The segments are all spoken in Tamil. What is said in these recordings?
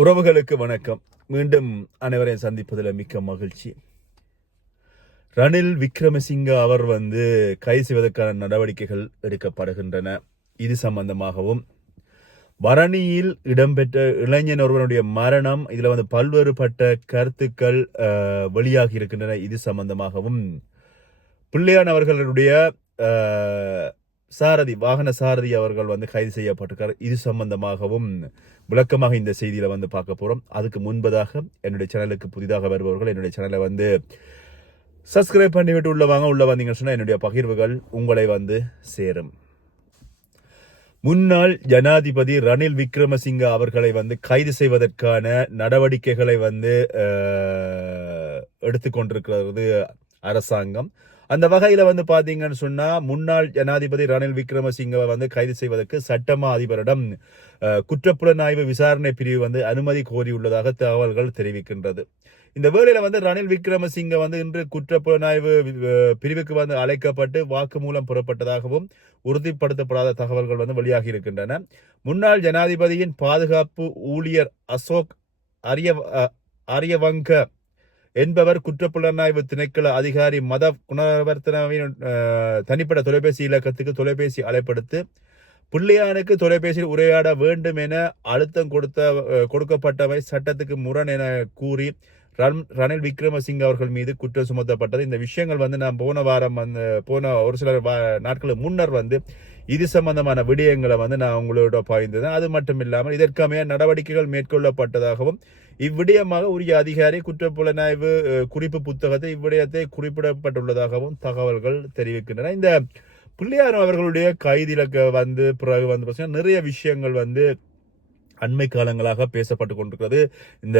உறவுகளுக்கு வணக்கம். மீண்டும் அனைவரையும் சந்திப்பதில் மிக்க மகிழ்ச்சி. ரணில் விக்ரமசிங்க அவர் வந்து கைது செய்வதற்கான நடவடிக்கைகள் எடுக்கப்படுகின்றன. இது சம்பந்தமாகவும் பரணியில் இடம்பெற்ற இளைஞன் ஒருவனுடைய மரணம் இதில் வந்து பல்வேறுபட்ட கருத்துக்கள் வெளியாகி இருக்கின்றன. இது சம்பந்தமாகவும் பிள்ளையானவர்களுடைய சாரதி வாகன சாரதி அவர்கள் வந்து கைது செய்யப்பட்டிருக்கார். இது சம்பந்தமாகவும் விளக்கமாக இந்த செய்தியில் வந்து பார்க்க போகிறோம் அதுக்கு முன்பதாக என்னுடைய சேனலுக்கு புதிதாக வருபவர்கள் என்னுடைய சேனலை வந்து சப்ஸ்கிரைப் பண்ணிவிட்டு உள்ள வாங்க. உள்ள வந்தீங்கன்னு சொன்னால் என்னுடைய பகிர்வுகள் உங்களை வந்து சேரும். முன்னாள் ஜனாதிபதி ரணில் விக்ரமசிங்க அவர்களை வந்து கைது செய்வதற்கான நடவடிக்கைகளை வந்து எடுத்துக்கொண்டிருக்கிறது அரசாங்கம். அந்த வகையில் வந்து பார்த்தீங்கன்னு சொன்னால் முன்னாள் ஜனாதிபதி ரணில் விக்ரமசிங்கவை வந்து கைது செய்வதற்கு சட்டமா அதிபரிடம் குற்றப்புலனாய்வு விசாரணை பிரிவு வந்து அனுமதி கோரியுள்ளதாக தகவல்கள் தெரிவிக்கின்றது. இந்த வேளையில வந்து ரணில் விக்ரமசிங்க வந்து இன்று குற்றப்புலனாய்வு பிரிவுக்கு வந்து அழைக்கப்பட்டு வாக்குமூலம் புறப்பட்டதாகவும் உறுதிப்படுத்தப்படாத தகவல்கள் வந்து வெளியாகி இருக்கின்றன. முன்னாள் ஜனாதிபதியின் பாதுகாப்பு ஊழியர் அசோக் அரிய அரியவங்க என்பவர் குற்றப்புலனாய்வு திணைக்கள அதிகாரி மத குணவர்த்தனவின் தனிப்பட்ட தொலைபேசி இலக்கத்துக்கு தொலைபேசி அழைப்படுத்து பிள்ளையானுக்கு தொலைபேசியில் உரையாட வேண்டும் என அழுத்தம் கொடுத்த கொடுக்கப்பட்டவை சட்டத்துக்கு முரண் என கூறி ரன் ரணில் விக்ரமசிங்க அவர்கள் மீது குற்றம் சுமத்தப்பட்டது. இந்த விஷயங்கள் வந்து நான் போன வாரம் வந்து போன ஒரு சில வா- நாட்களுக்கு முன்னர் வந்து இது சம்பந்தமான விடயங்களை வந்து நான் உங்களோட பாய்ந்தது அது மட்டும் இல்லாமல் இதற்கமைய நடவடிக்கைகள் மேற்கொள்ளப்பட்டதாகவும் இவ்விடயமாக உரிய அதிகாரி குற்றப்புலனாய்வு குறிப்பு புத்தகத்தை இவ்விடயத்தை குறிப்பிடப்பட்டுள்ளதாகவும் தகவல்கள் தெரிவிக்கின்றன. இந்த பிள்ளையார் அவர்களுடைய கைதிலக்க வந்து பிறகு வந்து பார்த்தீங்கன்னா நிறைய விஷயங்கள் வந்து அண்மை காலங்களாக பேசப்பட்டு கொண்டிருக்கிறது. இந்த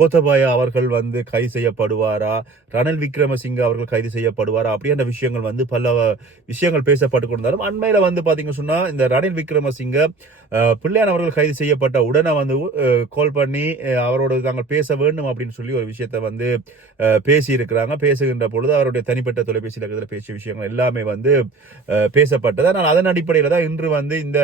கோத்தபாயா அவர்கள் வந்து கைது செய்யப்படுவாரா? ரணில் விக்ரமசிங்க அவர்கள் கைது செய்யப்படுவாரா? அப்படியான விஷயங்கள் வந்து பல விஷயங்கள் பேசப்பட்டு கொண்டிருந்தாலும் அண்மையில் வந்து பார்த்தீங்க சொன்னால் இந்த ரணில் விக்ரமசிங்க பிள்ளையான பிள்ளையான் அவர்கள் கைது செய்யப்பட்ட உடனே வந்து கால் பண்ணி அவரோட அவரோடு தாங்கள் பேச வேண்டும் அப்படின்னு சொல்லி ஒரு விஷயத்தை வந்து பேசியிருக்கிறாங்க. பேசி இருக்கிறாங்க பேசுகின்ற பொழுது அவருடைய தனிப்பட்ட தொலைபேசியில் இருக்கிற பேசிய விஷயங்கள் எல்லாமே வந்து பேசப்பட்டது. ஆனால் அதன் அடிப்படையில் தான் இன்று வந்து இந்த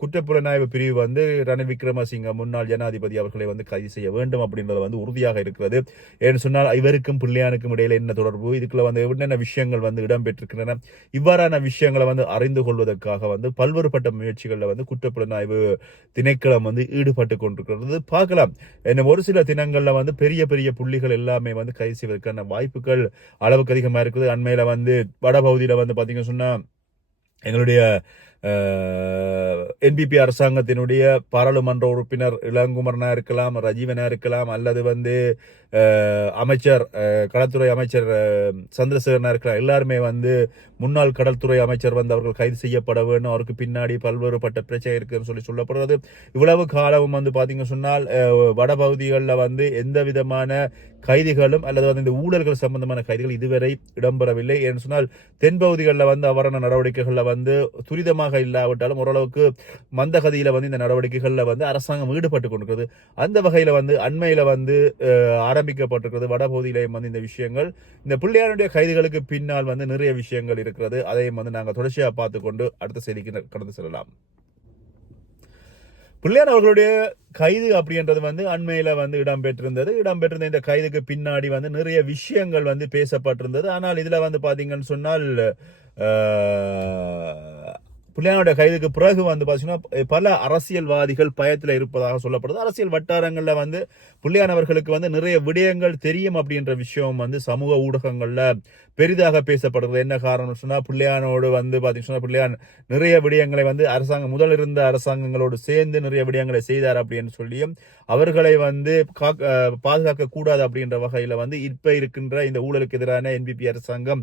குற்றப்புலனாய்வு பிரிவு வந்து ரணில் விக்ரமசிங்க முன்னாள் ஜனாதிபதி அவர்களை வந்து கைது செய்ய வேண்டும் அப்படின்றது வந்து உறுதியாக இருக்கிறது. ஏன்னு சொன்னால் இவருக்கும் பிள்ளையானுக்கும் இடையில என்ன தொடர்பு? இதுக்குள்ள வந்து என்னென்ன விஷயங்கள் வந்து இடம்பெற்றிருக்கின்றன இவ்வாறான விஷயங்களை வந்து அறிந்து கொள்வதற்காக வந்து பல்வேறுபட்ட முயற்சிகளில் வந்து குற்றப்புலனாய்வு திணைக்களம் வந்து ஈடுபட்டு கொண்டிருக்கிறது. பார்க்கலாம். என்ன ஒரு சில தினங்களில் வந்து பெரிய பெரிய புள்ளிகள் எல்லாமே வந்து கைது செய்வதற்கான வாய்ப்புகள் அளவுக்கு அதிகமாக இருக்குது. அண்மையில் வந்து வடபகுதியில் வந்து பார்த்தீங்கன்னு சொன்னால் எங்களுடைய என்பிபி அரசாங்கத்தினுடைய பாராளுமன்ற உறுப்பினர் இளங்குமரனா இருக்கலாம் ரஜீவனா இருக்கலாம் அல்லது வந்து அமைச்சர் கடற்துறை கடல்துறை அமைச்சர் சந்திரசேகரனா இருக்கலாம். எல்லாருமே வந்து முன்னாள் கடல்துறை அமைச்சர் வந்து அவர்கள் கைது செய்யப்பட வேண்டும். அவருக்கு பின்னாடி பல்வேறுபட்ட பிரச்சனை இருக்குன்னு சொல்லி சொல்லப்படுறது இவ்வளவு காலமும் வந்து பார்த்திங்க சொன்னால் வடபகுதிகளில் வந்து எந்த விதமான கைதிகளும் அல்லது வந்து இந்த ஊழல்கள் சம்பந்தமான கைதிகள் இதுவரை இடம்பெறவில்லை. என்று சொன்னால் தென்பகுதிகளில் வந்து அவ்வாறான நடவடிக்கைகளில் வந்து துரிதமாக இல்லாவிட்டாலும் ஓரளவுக்கு மந்தகதியில் வந்து இந்த நடவடிக்கைகளில் வந்து அரசாங்கம் ஈடுபட்டு கொண்டிருக்கிறது. அந்த வகையில் வந்து அண்மையில் வந்து ஆரம்பிக்கப்பட்டிருக்கிறது. வடபகுதியிலேயும் வந்து இந்த விஷயங்கள். இந்த பிள்ளையாருடைய கைதிகளுக்கு பின்னால் வந்து நிறைய விஷயங்கள் இருக்கிறது. அதையும் வந்து நாங்கள் தொடர்ச்சியாக பார்த்து கொண்டு அடுத்த செய்திக்கு கடந்து செல்லலாம். பிள்ளையார் அவர்களுடைய கைது அப்படின்றது வந்து அண்மையில் வந்து இடம்பெற்றிருந்தது. இடம்பெற்றிருந்த இந்த கைதுக்கு பின்னாடி வந்து நிறைய விஷயங்கள் வந்து பேசப்பட்டிருந்தது. ஆனால் இதில் வந்து பார்த்தீங்கன்னு சொன்னால் பிள்ளையானுடைய கைதுக்கு பிறகு வந்து பார்த்தீங்கன்னா பல அரசியல்வாதிகள் பயத்தில் இருப்பதாக சொல்லப்படுது. அரசியல் வட்டாரங்களில் வந்து பிள்ளையானவர்களுக்கு வந்து நிறைய விடயங்கள் தெரியும் அப்படின்ற விஷயம் வந்து சமூக ஊடகங்களில் பெரிதாக பேசப்படுறது என்ன காரணம் சொன்னால் பிள்ளையானோடு வந்து பார்த்தீங்கன்னா பிள்ளையான் நிறைய விடயங்களை வந்து அரசாங்கம் முதல் இருந்த அரசாங்கங்களோடு சேர்ந்து நிறைய விடயங்களை செய்தார் அப்படின்னு சொல்லியும் அவர்களை வந்து பாதுகாக்க கூடாது அப்படின்ற வகையில் வந்து இப்ப இருக்கின்ற இந்த ஊழலுக்கு எதிரான என்பிபி அரசாங்கம்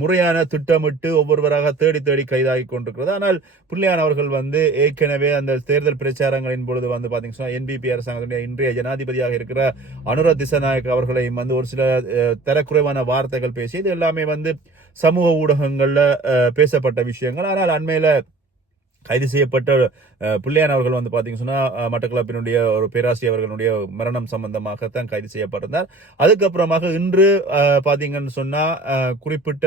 முறையான திட்டமிட்டு ஒவ்வொருவராக தேடி தேடி கைதாகி கொண்டிருக்கிறது. ஆனால் பிள்ளையான் அவர்கள் வந்து ஏற்கனவே அந்த தேர்தல் பிரச்சாரங்களின் பொழுது வந்து பார்த்தீங்கன்னா என்பிபி அரசாங்கத்துடைய இன்றைய ஜனாதிபதியாக இருக்கிற அனுர திசநாயக் அவர்களையும் வந்து ஒரு சில தரக்குறைவான வார்த்தைகள் பேசி இது எல்லாமே வந்து சமூக ஊடகங்களில் பேசப்பட்ட விஷயங்கள். ஆனால் அண்மையில் கைது செய்யப்பட்ட பிள்ளையான் அவர்கள் வந்து பார்த்தீங்க சொன்னா மட்டக்களப்பினுடைய ஒரு பேராசிரியர் அவர்களுடைய மரணம் சம்பந்தமாகத்தான் கைது செய்யப்பட்டிருந்தார். அதுக்கப்புறமாக இன்று பார்த்தீங்கன்னு சொன்னால் சொன்னா குறிப்பிட்ட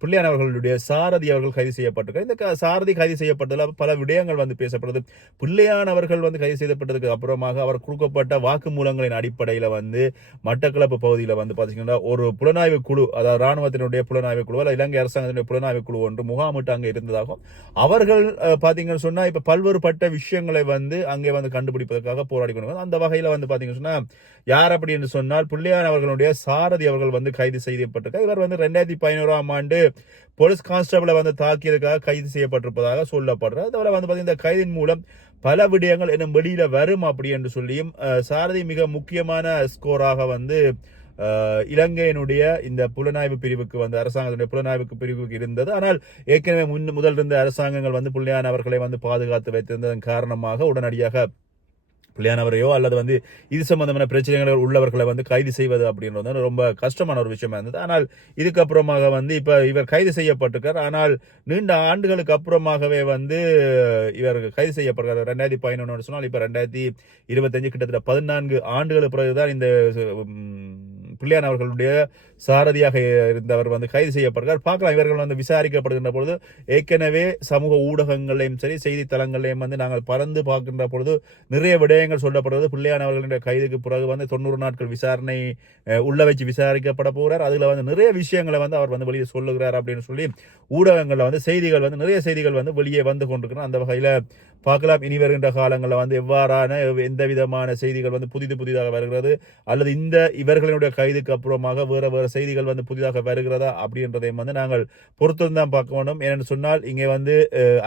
பிள்ளையான் அவர்களுடைய சாரதி அவர்கள் கைது செய்யப்பட்டிருக்கார் இந்த சாரதி கைது செய்யப்பட்டதில் பல விடயங்கள் வந்து பேசப்படுது. பிள்ளையான் அவர்கள் வந்து கைது செய்யப்பட்டதுக்கு அப்புறமாக அவர் கொடுக்கப்பட்ட வாக்குமூலங்களின் அடிப்படையில் வந்து மட்டக்களப்பு பகுதியில் வந்து பார்த்தீங்கன்னா ஒரு புலனாய்வு குழு அதாவது ராணுவத்தினுடைய புலனாய்வு குழு அல்ல இலங்கை அரசாங்கத்தினுடைய புலனாய்வு குழு ஒன்று முகாமிட்டு அங்கே இருந்ததாகவும் அவர்கள் பார்த்தீங்கன்னு பார்த்தீங்கன்னு இப்போ பல்வேறு பல்வேறுபட்ட விஷயங்களை வந்து அங்கே வந்து கண்டுபிடிப்பதற்காக போராடி கொண்டு அந்த வகையில் வந்து பார்த்தீங்கன்னு சொன்னால் யார் அப்படி என்று சொன்னால் புள்ளியான் அவர்களுடைய சாரதி அவர்கள் வந்து கைது செய்யப்பட்டிருக்கார். இவர் வந்து ரெண்டாயிரத்தி பதினோராம் ஆண்டு போலீஸ் கான்ஸ்டபிளை வந்து தாக்கியதுக்காக கைது செய்யப்பட்டிருப்பதாக சொல்லப்படுறார் அதுபோல வந்து பாத்தீங்கன்னா இந்த கைதின் மூலம் பல விடயங்கள் இன்னும் வெளியில வரும் அப்படி என்று சொல்லியும் சாரதி மிக முக்கியமான ஸ்கோராக வந்து இலங்கையினுடைய இந்த புலனாய்வு பிரிவுக்கு வந்து அரசாங்கத்துடைய புலனாய்வுக்கு பிரிவுக்கு இருந்தது. ஆனால் ஏற்கனவே முன் முதல் இருந்த அரசாங்கங்கள் வந்து புள்ளியான அவர்களை வந்து பாதுகாத்து வைத்திருந்ததன் காரணமாக உடனடியாக பிள்ளையானவரையோ அல்லது வந்து இது சம்பந்தமான பிரச்சனைகள் உள்ளவர்களை வந்து கைது செய்வது அப்படின்றது வந்து ரொம்ப கஷ்டமான ஒரு விஷயமா இருந்தது. ஆனால் இதுக்கப்புறமாக வந்து இப்போ இவர் கைது செய்யப்பட்டிருக்கார். ஆனால் நீண்ட ஆண்டுகளுக்கு அப்புறமாகவே வந்து இவர் கைது செய்யப்படுகிறார். ரெண்டாயிரத்தி பதினொன்று சொன்னால் இப்போ ரெண்டாயிரத்தி இருபத்தஞ்சு கிட்டத்தட்ட பதினான்கு ஆண்டுகளுக்கு பிறகுதான் இந்த பிள்ளையானவர்களுடைய பிள்ளையான் அவர்களுடைய சாரதியாக இருந்தவர் வந்து கைது செய்யப்படுகிறார். பார்க்கலாம் இவர்கள் வந்து விசாரிக்கப்படுகின்ற பொழுது ஏற்கனவே சமூக ஊடகங்களையும் சரி செய்தித்தளங்களையும் வந்து நாங்கள் பறந்து பார்க்கின்ற பொழுது நிறைய விடயங்கள் சொல்லப்படுறது பிள்ளையானவர்களுடைய கைதுக்கு பிறகு வந்து தொண்ணூறு நாட்கள் விசாரணை உள்ள வச்சு விசாரிக்கப்பட போகிறார். அதில் வந்து நிறைய விஷயங்களை வந்து அவர் வந்து வெளியே சொல்லுகிறார் அப்படின்னு சொல்லி ஊடகங்களில் வந்து செய்திகள் வந்து நிறைய செய்திகள் வந்து வெளியே வந்து கொண்டிருக்கிறோம் அந்த வகையில் பார்க்கலாம். இனி வருகின்ற காலங்களில் வந்து எவ்வாறான எந்த விதமான செய்திகள் வந்து புதிது புதிதாக வருகிறது அல்லது இந்த இவர்களுடைய கைதுக்கு அப்புறமாக வேறு வேறு செய்திகள் வந்து புதிதாக வருகிறதா அப்படின்றதையும் வந்து நாங்கள் பொறுத்திருந்தான் பார்க்க வேண்டும். ஏனென்று சொன்னால் இங்கே வந்து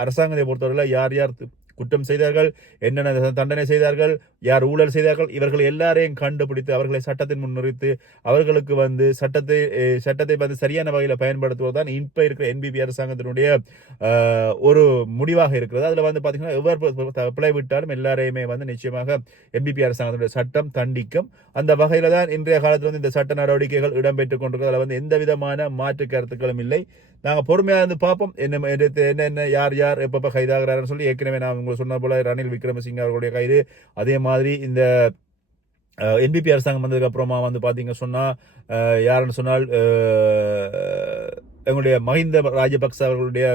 அரசாங்கத்தை பொறுத்தவரையில் யார் யார் குற்றம் செய்தார்கள் என்னென்ன தண்டனை செய்தார்கள் யார் ஊழல் செய்தார்கள் இவர்கள் எல்லாரையும் கண்டுபிடித்து அவர்களை சட்டத்தின் முன் நிறுத்தி அவர்களுக்கு வந்து சட்டத்தை சட்டத்தை வந்து சரியான வகையில் பயன்படுத்துவது தான் இப்போ இருக்கிற என்பிபி அரசாங்கத்தினுடைய ஒரு முடிவாக இருக்கிறது. அதில் வந்து பார்த்தீங்கன்னா எவ்வாறு பிழை விட்டாலும் எல்லாரையுமே வந்து நிச்சயமாக என்பிபி அரசாங்கத்தினுடைய சட்டம் தண்டிக்கும். அந்த வகையில் தான் இன்றைய காலத்தில் வந்து இந்த சட்ட நடவடிக்கைகள் இடம்பெற்றுக் கொண்டிருக்கிறது. அதில் வந்து எந்த விதமான மாற்று கருத்துக்களும் இல்லை. நாங்கள் பொறுமையாக இருந்து பார்ப்போம். என்ன என்னென்ன யார் யார் எப்பப்போ கைதாகிறாருன்னு சொல்லி ஏற்கனவே நான் உங்களுக்கு சொன்ன போல ரணில் விக்ரமசிங்க அவர்களுடைய கைது. அதே மாதிரி இந்த என்பிபி அரசாங்கம் வந்ததுக்கு அப்புறமா வந்து பார்த்தீங்க சொன்னா யாருன்னு சொன்னால் எங்களுடைய மஹிந்த ராஜபக்ச அவர்களுடைய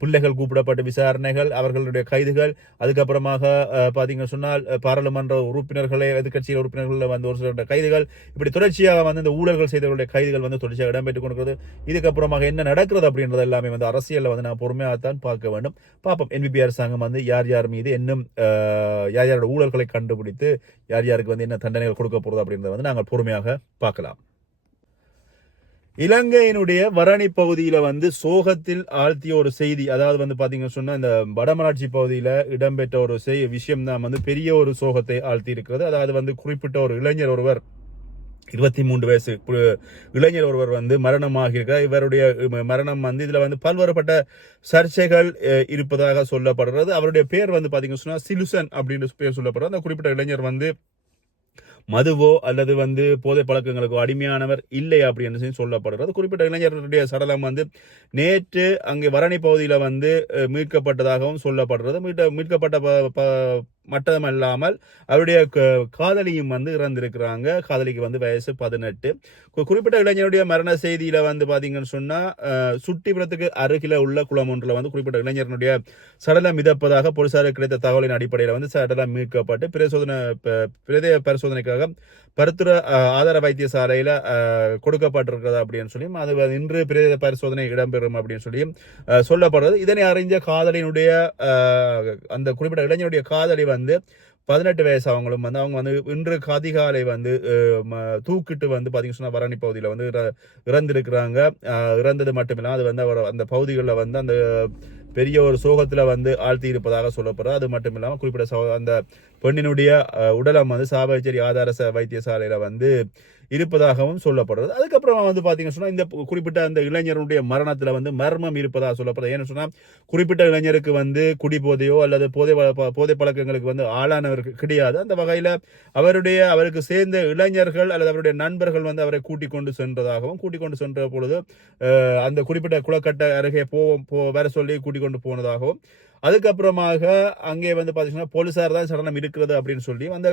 பிள்ளைகள் கூப்பிடப்பட்ட விசாரணைகள் அவர்களுடைய கைதுகள் அதுக்கப்புறமாக அஹ், சொன்னால் பாராளுமன்ற உறுப்பினர்களே எதிர்கட்சியில் உறுப்பினர்கள் வந்து ஒரு சில கைதுகள் இப்படி தொடர்ச்சியாக வந்து இந்த ஊழல்கள் செய்தவர்களுடைய கைதுகள் வந்து தொடர்ச்சியாக இடம்பெற்றுக் கொண்டிருக்கிறது. இதுக்கப்புறமாக என்ன நடக்கிறது அப்படின்றது எல்லாமே வந்து அரசியலில் வந்து நான் பொறுமையாகத்தான் பார்க்க வேண்டும். பார்ப்போம் என்பிபி அரசாங்கம் வந்து யார் யார் மீது இன்னும் யார் யாரோட ஊழல்களை கண்டுபிடித்து யார் யாருக்கு வந்து என்ன தண்டனைகள் கொடுக்க போகிறது அப்படின்றத வந்து நாங்கள் பொறுமையாக பார்க்கலாம். இலங்கையினுடைய வரணி பகுதியில் வந்து சோகத்தில் ஆழ்த்திய ஒரு செய்தி அதாவது வந்து பார்த்தீங்கன்னு சொன்னால் இந்த வடமராட்சி பகுதியில் இடம்பெற்ற ஒரு செய் விஷயம் தான் வந்து பெரிய ஒரு சோகத்தை ஆழ்த்தி இருக்கிறது அதாவது வந்து குறிப்பிட்ட ஒரு இளைஞர் ஒருவர் இருபத்தி மூன்று வயசு இளைஞர் ஒருவர் வந்து மரணமாகி இருக்கிறார் இவருடைய மரணம் வந்து இதில் வந்து பல்வேறுபட்ட சர்ச்சைகள் இருப்பதாக சொல்லப்படுறது அவருடைய பேர் வந்து பார்த்தீங்கன்னு சொன்னால் சிலுசன் அப்படின்னு பேர் சொல்லப்படுறது அந்த குறிப்பிட்ட இளைஞர் வந்து மதுவோ அல்லது வந்து போதை பழக்கங்களுக்கோ அடிமையானவர் இல்லை அப்படின்னு சொல்லி சொல்லப்படுகிறது. குறிப்பிட்ட இளைஞர்களுடைய சடலம் வந்து நேற்று அங்கே வரணி பகுதியில் வந்து மீட்கப்பட்டதாகவும் சொல்லப்படுறது மீட்ட மீட்கப்பட்ட ப- ப- அவருடைய க- காதலியும் வந்து இறந்திருக்கிறாங்க. காதலிக்கு வந்து வயசு பதினெட்டு. குறிப்பிட்ட இளைஞருடைய மரண செய்தியில வந்து பாத்தீங்கன்னு சொன்னா அஹ், சுட்டிபுரத்துக்கு அருகில உள்ள குளம் ஒன்றில் வந்து குறிப்பிட்ட இளைஞர்களுடைய சடலம் மிதப்பதாக போலீசாருக்கு கிடைத்த தகவலின் அடிப்படையில் வந்து சடலம் மீட்கப்பட்டு பிரசோதனை ப- பரிசோதனைக்கு பரிசோதனைக்காக பருத்துற ஆதார வைத்தியசாலையில் கொடுக்கப்பட்டிருக்கிறது அப்படின்னு சொல்லியும் அது இன்று பிரேத பரிசோதனை இடம்பெறும் அப்படின்னு சொல்லியும் சொல்லப்படுறது இதனை அறிஞ்ச காதலினுடைய அந்த குறிப்பிட்ட இளைஞருடைய காதலி வந்து பதினெட்டு வயசு அவங்களும் வந்து அவங்க வந்து இன்று காதிகாலை வந்து தூக்கிட்டு வந்து பார்த்தீங்கன்னு சொன்னா வரணி பகுதியில் வந்து இறந்திருக்கிறாங்க. அஹ், இறந்தது மட்டுமில்லாம அது வந்து அவர் அந்த பகுதிகளில் வந்து அந்த பெரிய ஒரு சோகத்தில் வந்து ஆழ்த்தி இருப்பதாக சொல்லப்படுறது அது மட்டும் இல்லாமல் குறிப்பிட்ட சோ- அந்த பெண்ணினுடைய உடலம் வந்து சாபச்சேரி ஆதார ச- வந்து இருப்பதாகவும் சொல்லப்படுறது. அதுக்கப்புறம் வந்து பாத்தீங்கன்னா சொன்னால் இந்த குறிப்பிட்ட அந்த இளைஞருடைய மரணத்தில் வந்து மர்மம் இருப்பதாக சொல்லப்படுறது ஏன்னு சொன்னால் குறிப்பிட்ட இளைஞருக்கு வந்து குடிபோதையோ அல்லது போதை போதை பழக்கங்களுக்கு வந்து ஆளானவருக்கு கிடையாது. அந்த வகையில் அவருடைய அவருக்கு சேர்ந்த இளைஞர்கள் அல்லது அவருடைய நண்பர்கள் வந்து அவரை கூட்டிக் கொண்டு சென்றதாகவும் கூட்டிக் கொண்டு சென்ற பொழுது அந்த குறிப்பிட்ட குளக்கட்டை அருகே போவோம் போ வர சொல்லி கூட்டிக் கொண்டு போனதாகவும் அதுக்கப்புறமாக அங்கே வந்து பார்த்தீங்கன்னா போலீசார் தான் சடலம் இருக்கிறது அப்படின்னு சொல்லி அந்த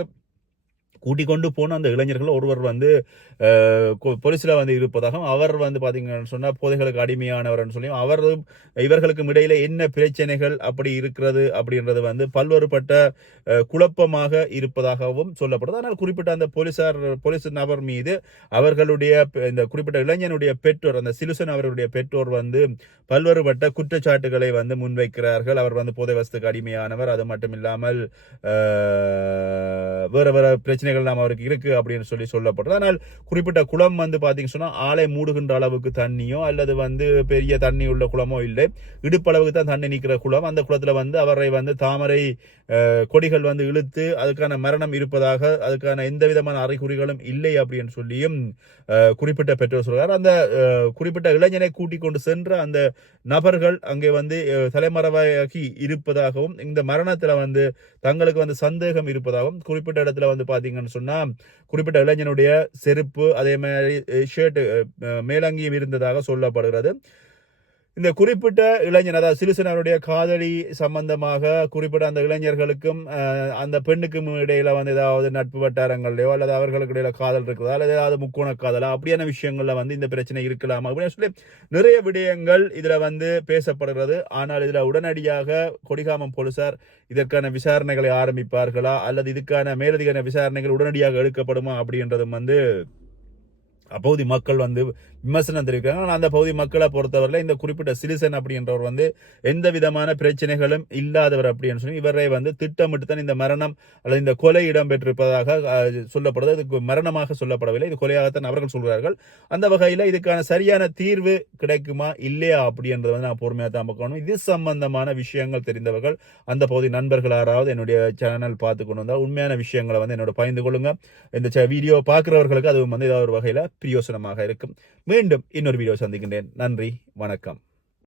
கூட்டிக் கொண்டு போன அந்த இளைஞர்கள் ஒருவர் வந்து அஹ், கொ- வந்து இருப்பதாகவும் அவர் வந்து பார்த்தீங்கன்னு சொன்னால் போதைகளுக்கு அடிமையானவர்னு சொல்லி அவர் இவர்களுக்கும் இடையில என்ன பிரச்சனைகள் அப்படி இருக்கிறது அப்படின்றது வந்து பல்வேறுபட்ட குழப்பமாக இருப்பதாகவும் சொல்லப்படுது. ஆனால் குறிப்பிட்ட அந்த போலீசார் போலீஸ் நபர் மீது அவர்களுடைய இந்த குறிப்பிட்ட இளைஞனுடைய பெற்றோர் அந்த சிலுசன் அவர்களுடைய பெற்றோர் வந்து பல்வேறுபட்ட குற்றச்சாட்டுகளை வந்து முன்வைக்கிறார்கள். அவர் வந்து போதை வசத்துக்கு அடிமையானவர். அது மட்டும் இல்லாமல் வேறு வேற பிரச்சனை பிரச்சனைகள் நாம் அவருக்கு இருக்கு அப்படின்னு சொல்லி சொல்லப்படுறது ஆனால் குறிப்பிட்ட குளம் வந்து பாத்தீங்கன்னு சொன்னால் ஆலை மூடுகின்ற அளவுக்கு தண்ணியோ அல்லது வந்து பெரிய தண்ணி உள்ள குளமோ இல்லை. இடுப்பளவுக்கு தான் தண்ணி நிற்கிற குளம். அந்த குளத்துல வந்து அவரை வந்து தாமரை கொடிகள் வந்து இழுத்து அதுக்கான மரணம் இருப்பதாக அதுக்கான எந்த விதமான அறிகுறிகளும் இல்லை அப்படின்னு சொல்லியும் குறிப்பிட்ட பெற்றோர் சொல்கிறார் அந்த குறிப்பிட்ட இளைஞனை கூட்டிக் கொண்டு சென்ற அந்த நபர்கள் அங்கே வந்து தலைமறைவாகி இருப்பதாகவும் இந்த மரணத்தில் வந்து தங்களுக்கு வந்து சந்தேகம் இருப்பதாகவும் குறிப்பிட்ட இடத்துல வந்து என்னன்னு சொன்னா குறிப்பிட்ட இளைஞனுடைய செருப்பு அதே மாதிரி ஷர்ட் மேலங்கியும் இருந்ததாக சொல்லப்படுகிறது. இந்த குறிப்பிட்ட இளைஞர் அதாவது சிறுசனருடைய காதலி சம்பந்தமாக குறிப்பிட்ட அந்த இளைஞர்களுக்கும் அந்த பெண்ணுக்கும் இடையில வந்து ஏதாவது நட்பு வட்டாரங்கள்லையோ அல்லது அவர்களுக்கு இடையில காதல் இருக்குதா அல்லது ஏதாவது முக்கோண காதலா அப்படியான விஷயங்கள்ல வந்து இந்த பிரச்சனை இருக்கலாம் அப்படின்னு சொல்லி நிறைய விடயங்கள் இதுல வந்து பேசப்படுகிறது. ஆனால் இதுல உடனடியாக கொடிகாமம் போலீசார் இதற்கான விசாரணைகளை ஆரம்பிப்பார்களா அல்லது இதுக்கான மேலதிகான விசாரணைகள் உடனடியாக எடுக்கப்படுமா அப்படின்றதும் வந்து அப்பகுதி மக்கள் வந்து விமர்சனம் தெரிவிக்கிறாங்க. ஆனால் அந்த பகுதி மக்களை பொறுத்தவரையில் இந்த குறிப்பிட்ட சிறிசன் அப்படின்றவர் வந்து எந்த விதமான பிரச்சனைகளும் இல்லாதவர் அப்படின்னு சொல்லி இவரை வந்து திட்டமிட்டு தான் இந்த மரணம் அல்லது இந்த கொலை இடம்பெற்றிருப்பதாக சொல்லப்படுது. இதுக்கு மரணமாக சொல்லப்படவில்லை. இது கொலையாகத்தான் அவர்கள் சொல்கிறார்கள். அந்த வகையில் இதுக்கான சரியான தீர்வு கிடைக்குமா? இல்லையா? அப்படின்றத வந்து நான் பொறுமையாக தான் பார்க்கணும். இது சம்பந்தமான விஷயங்கள் தெரிந்தவர்கள் அந்த பகுதி நண்பர்கள் யாராவது என்னுடைய சேனல் பார்த்து கொண்டு வந்தால் உண்மையான விஷயங்களை வந்து என்னோட பகிர்ந்து கொள்ளுங்க. இந்த வீடியோ பார்க்குறவர்களுக்கு அது வந்து ஏதாவது ஒரு வகையில் பிரியோசனமாக இருக்கும். மீண்டும் இன்னொரு வீடியோ சந்திக்கின்றேன். நன்றி. வணக்கம்.